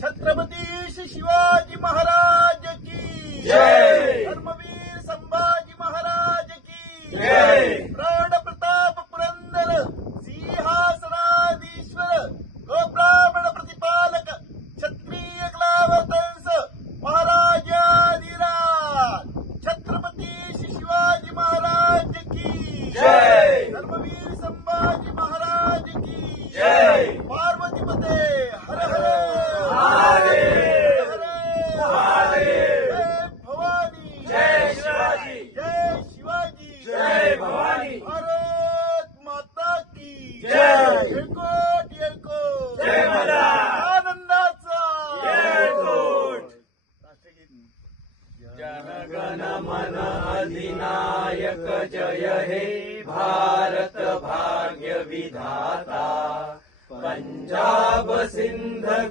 छत्रपती श्री शिवाजी महाराज की जय. धर्मवीर संभाजी महाराज की जय. प्राण प्रताप पुरंदर सिंहासनाधीश्वर गोब्राह्मण प्रतिपालक क्षत्रिय कलावतंस महाराजाधिराज छत्रपती श्री शिवाजी महाराज की जय. धर्मवीर संभाजी महाराज की जय. पार्वतीपते हर हर महादेव. हर महादेव. जय भवानी जय शिवाजी. जय शिवाजी जय भवानी. भारत माता की जय. येळकोट येळकोट जय मल्हार. आनंदाचा येळकोट. राष्ट्रगीत जनगण मन अधिनायक जय हे भारत भाग्य विधाता पंजाब सिंध